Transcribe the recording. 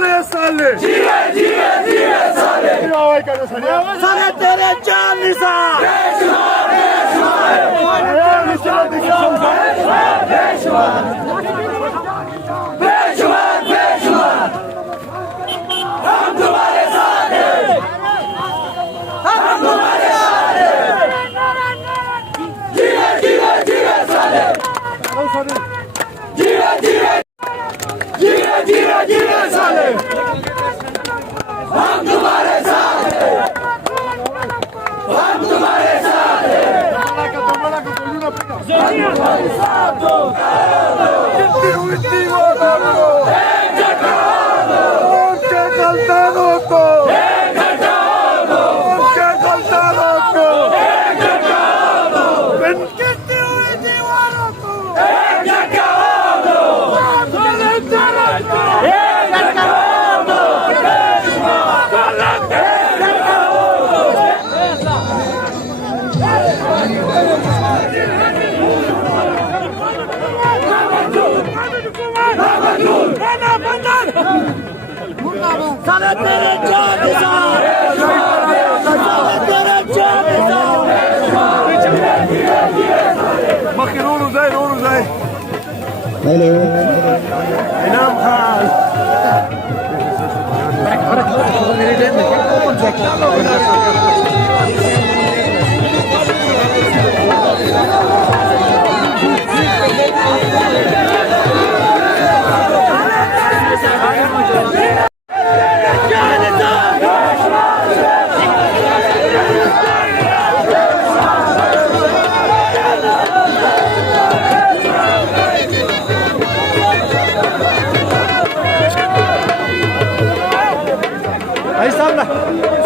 जीवे साले साले तेरे चार निशान हम तुम्हारे साथ हैं हम तुम्हारे साथ हैं जीवे साले जीवे साले हम तुम्हारे साथ हैं हम तुम्हारे साथ हैं तुम्हारे साथ हो साले तेरे चार निशान साले तेरे चार निशान مخي نورو زي إنام خال Ahí está,